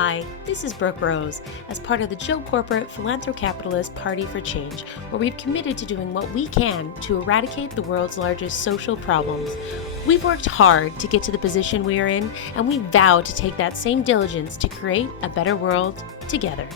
Hi, this is Brooke Rose, as part of the Joe Corporate Philanthrocapitalist Party for Change, where we've committed to doing what we can to eradicate the world's largest social problems. We've worked hard to get to the position we are in, and we vow to take that same diligence to create a better world together.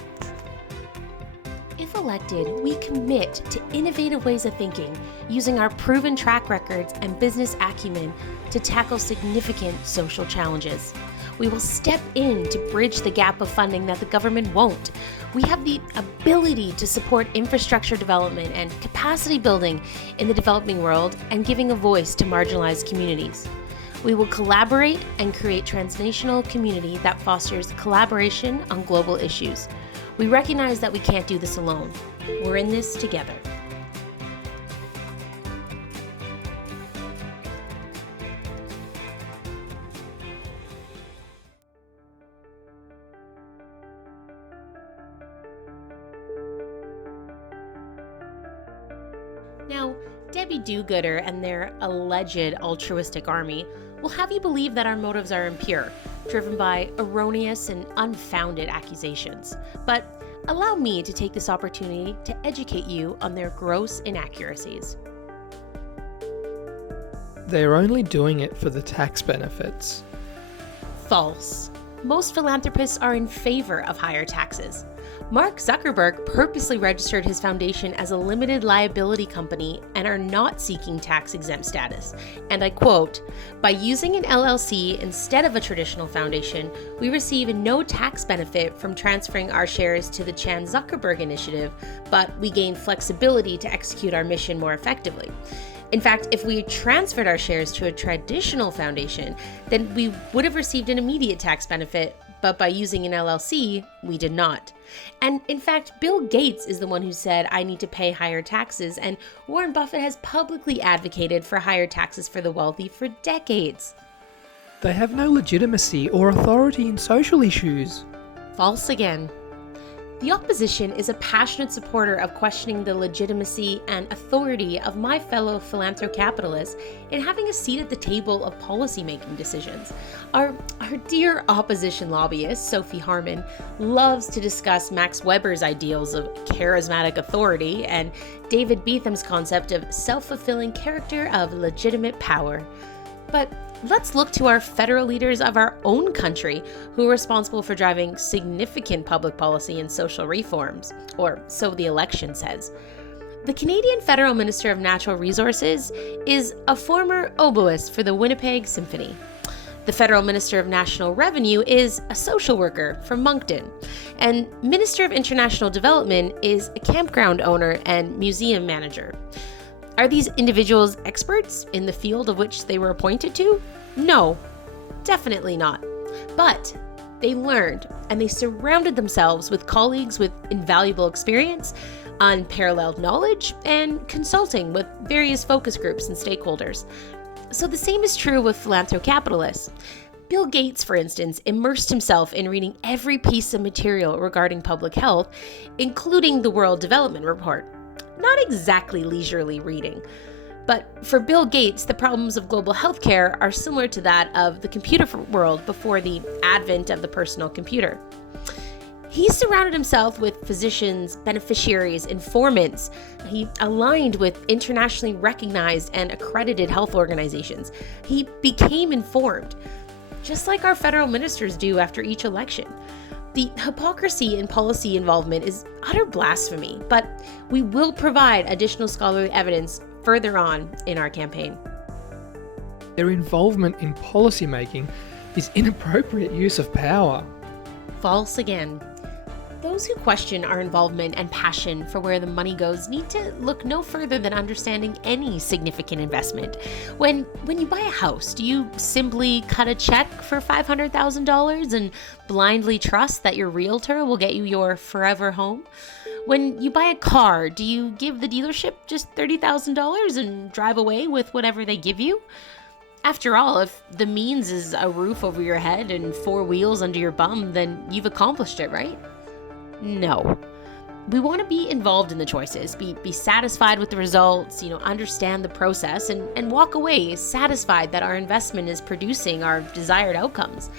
If elected, we commit to innovative ways of thinking, using our proven track records and business acumen to tackle significant social challenges. We will step in to bridge the gap of funding that the government won't. We have the ability to support infrastructure development and capacity building in the developing world and giving a voice to marginalized communities. We will collaborate and create transnational community that fosters collaboration on global issues. We recognize that we can't do this alone. We're in this together. Now, Debbie Do-Gooder and their alleged altruistic army will have you believe that our motives are impure, driven by erroneous and unfounded accusations. But allow me to take this opportunity to educate you on their gross inaccuracies. They are only doing it for the tax benefits. False. Most philanthropists are in favor of higher taxes. Mark Zuckerberg purposely registered his foundation as a limited liability company and are not seeking tax-exempt status. And I quote, "By using an LLC instead of a traditional foundation, we receive no tax benefit from transferring our shares to the Chan Zuckerberg Initiative, but we gain flexibility to execute our mission more effectively. In fact, if we transferred our shares to a traditional foundation, then we would have received an immediate tax benefit, but by using an LLC, we did not." And in fact, Bill Gates is the one who said, "I need to pay higher taxes," and Warren Buffett has publicly advocated for higher taxes for the wealthy for decades. They have no legitimacy or authority in social issues. False again. The opposition is a passionate supporter of questioning the legitimacy and authority of my fellow philanthrocapitalists in having a seat at the table of policymaking decisions. Our dear opposition lobbyist, Sophie Harmon, loves to discuss Max Weber's ideals of charismatic authority and David Beetham's concept of self-fulfilling character of legitimate power. But let's look to our federal leaders of our own country who are responsible for driving significant public policy and social reforms, or so the election says. The Canadian Federal Minister of Natural Resources is a former oboist for the Winnipeg Symphony. The Federal Minister of National Revenue is a social worker from Moncton. And Minister of International Development is a campground owner and museum manager. Are these individuals experts in the field of which they were appointed to? No, definitely not. But they learned and they surrounded themselves with colleagues with invaluable experience, unparalleled knowledge, and consulting with various focus groups and stakeholders. So the same is true with philanthrocapitalists. Bill Gates, for instance, immersed himself in reading every piece of material regarding public health, including the World Development Report. Not exactly leisurely reading. But for Bill Gates, the problems of global healthcare are similar to that of the computer world before the advent of the personal computer. He surrounded himself with physicians, beneficiaries, informants. He aligned with internationally recognized and accredited health organizations. He became informed, just like our federal ministers do after each election. The hypocrisy in policy involvement is utter blasphemy, but we will provide additional scholarly evidence further on in our campaign. Their involvement in policymaking is inappropriate use of power. False again. Those who question our involvement and passion for where the money goes need to look no further than understanding any significant investment. When you buy a house, do you simply cut a check for $500,000 and blindly trust that your realtor will get you your forever home? When you buy a car, do you give the dealership just $30,000 and drive away with whatever they give you? After all, if the means is a roof over your head and 4 wheels under your bum, then you've accomplished it, right? No. We want to be involved in the choices, be satisfied with the results, understand the process, and walk away satisfied that our investment is producing our desired outcomes.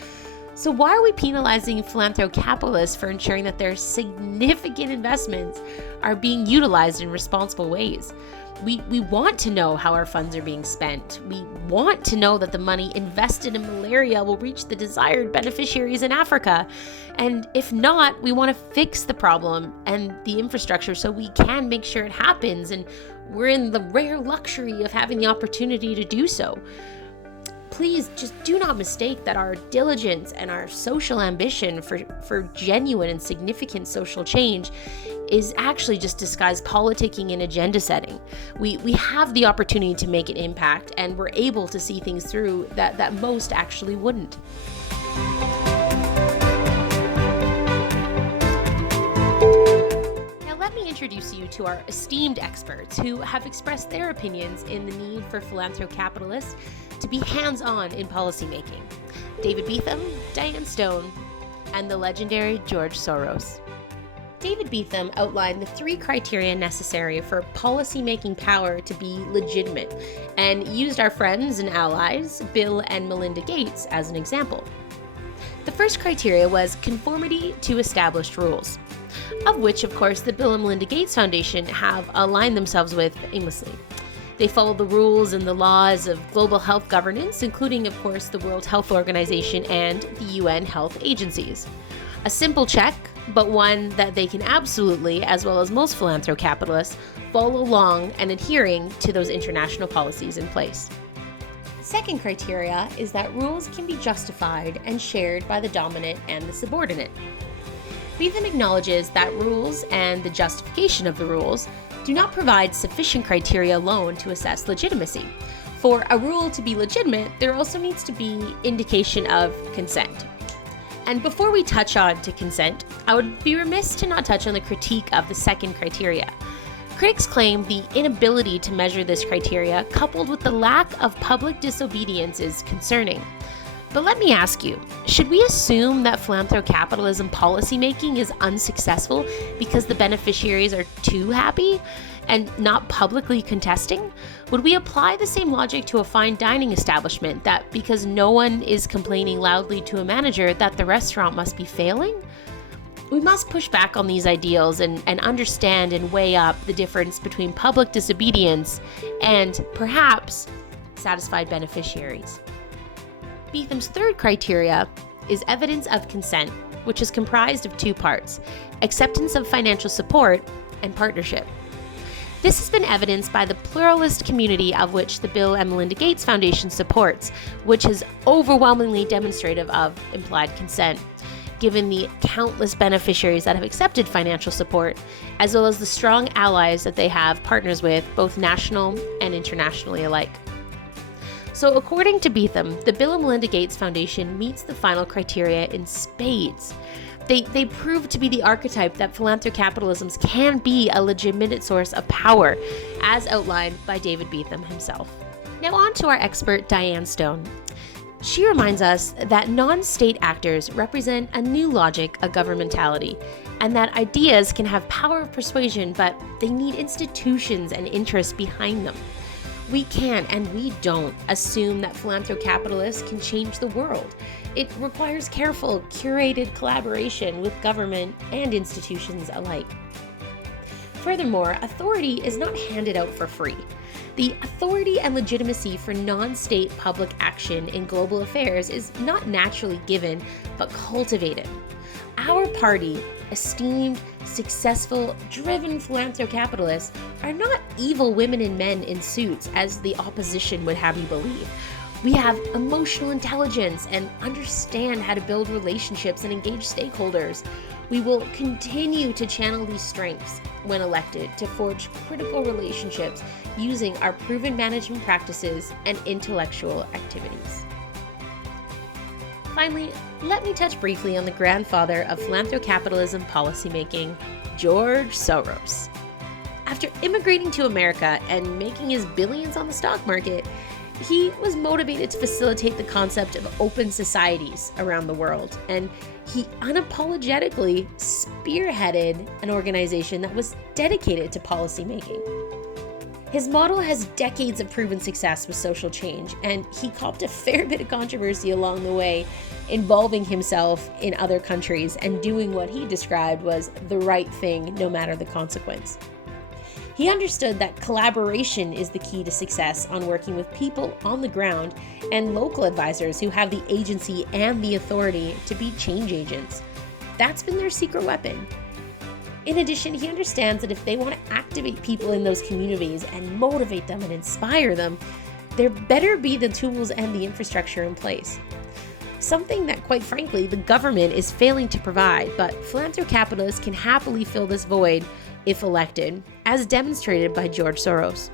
So why are we penalizing philanthrocapitalists for ensuring that their significant investments are being utilized in responsible ways? We want to know how our funds are being spent. We want to know that the money invested in malaria will reach the desired beneficiaries in Africa. And if not, we want to fix the problem and the infrastructure so we can make sure it happens. And we're in the rare luxury of having the opportunity to do so. Please just do not mistake that our diligence and our social ambition for genuine and significant social change is actually just disguised politicking and agenda setting. We have the opportunity to make an impact, and we're able to see things through that most actually wouldn't. Let me introduce you to our esteemed experts who have expressed their opinions in the need for philanthrocapitalists to be hands-on in policymaking. David Beetham, Diane Stone, and the legendary George Soros. David Beetham outlined the 3 criteria necessary for policymaking power to be legitimate and used our friends and allies, Bill and Melinda Gates, as an example. The first criteria was conformity to established rules, of which, of course, the Bill and Melinda Gates Foundation have aligned themselves with aimlessly. They follow the rules and the laws of global health governance, including, of course, the World Health Organization and the UN health agencies. A simple check, but one that they can absolutely, as well as most philanthrocapitalists, follow along and adhering to those international policies in place. The second criteria is that rules can be justified and shared by the dominant and the subordinate. Beetham acknowledges that rules and the justification of the rules do not provide sufficient criteria alone to assess legitimacy. For a rule to be legitimate, there also needs to be indication of consent. And before we touch on to consent, I would be remiss to not touch on the critique of the second criteria. Critics claim the inability to measure this criteria, coupled with the lack of public disobedience, is concerning. But let me ask you, should we assume that philanthrocapitalism policymaking is unsuccessful because the beneficiaries are too happy and not publicly contesting? Would we apply the same logic to a fine dining establishment, that because no one is complaining loudly to a manager that the restaurant must be failing? We must push back on these ideals and understand and weigh up the difference between public disobedience and, perhaps, satisfied beneficiaries. Beetham's third criteria is evidence of consent, which is comprised of 2 parts: acceptance of financial support and partnership. This has been evidenced by the pluralist community of which the Bill and Melinda Gates Foundation supports, which is overwhelmingly demonstrative of implied consent, given the countless beneficiaries that have accepted financial support, as well as the strong allies that they have partners with, both national and internationally alike. So according to Beetham, the Bill and Melinda Gates Foundation meets the final criteria in spades. They prove to be the archetype that philanthrocapitalisms can be a legitimate source of power, as outlined by David Beetham himself. Now on to our expert, Diane Stone. She reminds us that non-state actors represent a new logic of governmentality, and that ideas can have power of persuasion, but they need institutions and interests behind them. We can, and we don't, assume that philanthrocapitalists can change the world. It requires careful, curated collaboration with government and institutions alike. Furthermore, authority is not handed out for free. The authority and legitimacy for non-state public action in global affairs is not naturally given, but cultivated. Our party, esteemed, successful, driven philanthrocapitalists, are not evil women and men in suits, as the opposition would have you believe. We have emotional intelligence and understand how to build relationships and engage stakeholders. We will continue to channel these strengths when elected to forge critical relationships using our proven management practices and intellectual activities. Finally, let me touch briefly on the grandfather of philanthrocapitalism policymaking, George Soros. After immigrating to America and making his billions on the stock market, he was motivated to facilitate the concept of open societies around the world, and he unapologetically spearheaded an organization that was dedicated to policymaking. His model has decades of proven success with social change, and he copped a fair bit of controversy along the way, involving himself in other countries and doing what he described was the right thing no matter the consequence. He understood that collaboration is the key to success on working with people on the ground and local advisors who have the agency and the authority to be change agents. That's been their secret weapon. In addition, he understands that if they want to activate people in those communities and motivate them and inspire them, there better be the tools and the infrastructure in place. Something that, quite frankly, the government is failing to provide, but philanthrocapitalists can happily fill this void if elected, as demonstrated by George Soros.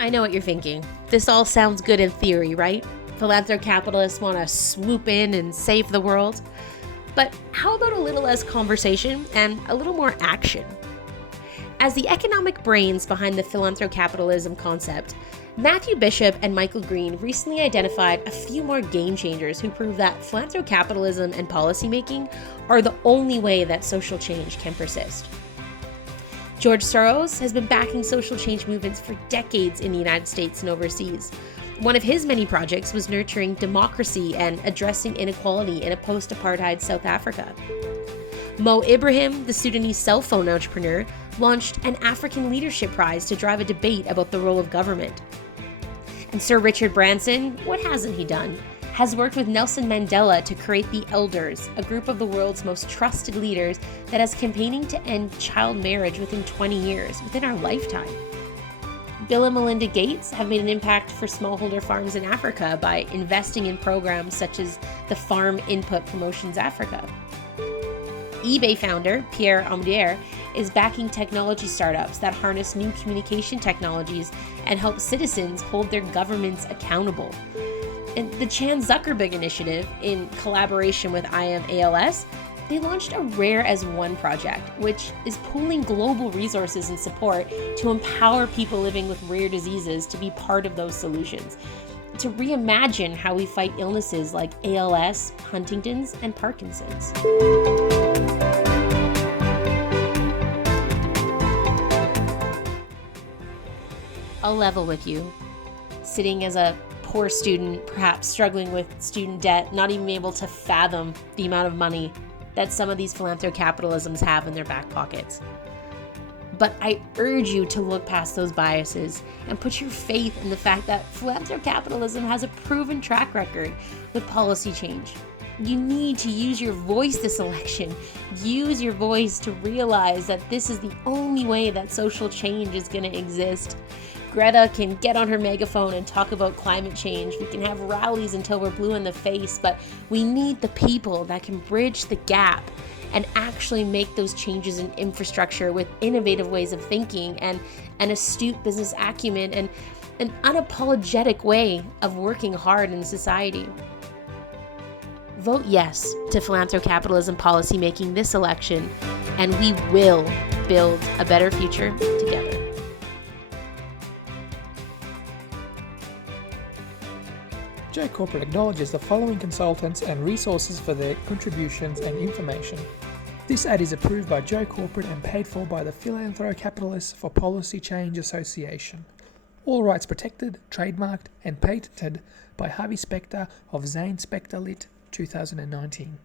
I know what you're thinking. This all sounds good in theory, right? Philanthrocapitalists want to swoop in and save the world. But how about a little less conversation and a little more action? As the economic brains behind the philanthrocapitalism concept, Matthew Bishop and Michael Green recently identified a few more game changers who prove that philanthrocapitalism and policymaking are the only way that social change can persist. George Soros has been backing social change movements for decades in the United States and overseas. One of his many projects was nurturing democracy and addressing inequality in a post-apartheid South Africa. Mo Ibrahim, the Sudanese cell phone entrepreneur, launched an African Leadership Prize to drive a debate about the role of government. And Sir Richard Branson, what hasn't he done? Has worked with Nelson Mandela to create the Elders, a group of the world's most trusted leaders that is campaigning to end child marriage within 20 years, within our lifetime. Bill and Melinda Gates have made an impact for smallholder farms in Africa by investing in programs such as the Farm Input Promotions Africa. eBay founder Pierre Omidyar is backing technology startups that harness new communication technologies and help citizens hold their governments accountable. And the Chan Zuckerberg Initiative, in collaboration with IMALS, they launched a Rare as One project, which is pooling global resources and support to empower people living with rare diseases to be part of those solutions, to reimagine how we fight illnesses like ALS, Huntington's, and Parkinson's. I'll level with you. Sitting as a poor student, perhaps struggling with student debt, not even able to fathom the amount of money that some of these philanthrocapitalisms have in their back pockets. But I urge you to look past those biases and put your faith in the fact that philanthrocapitalism has a proven track record with policy change. You need to use your voice this election. Use your voice to realize that this is the only way that social change is going to exist. Greta can get on her megaphone and talk about climate change. We can have rallies until we're blue in the face, but we need the people that can bridge the gap and actually make those changes in infrastructure with innovative ways of thinking and an astute business acumen and an unapologetic way of working hard in society. Vote yes to philanthrocapitalism policymaking this election, and we will build a better future together. J Corporate acknowledges the following consultants and resources for their contributions and information. This ad is approved by J Corporate and paid for by the Philanthrocapitalists for Policy Change Association. All rights protected, trademarked and patented by Harvey Specter of Zane Specter Lit 2019.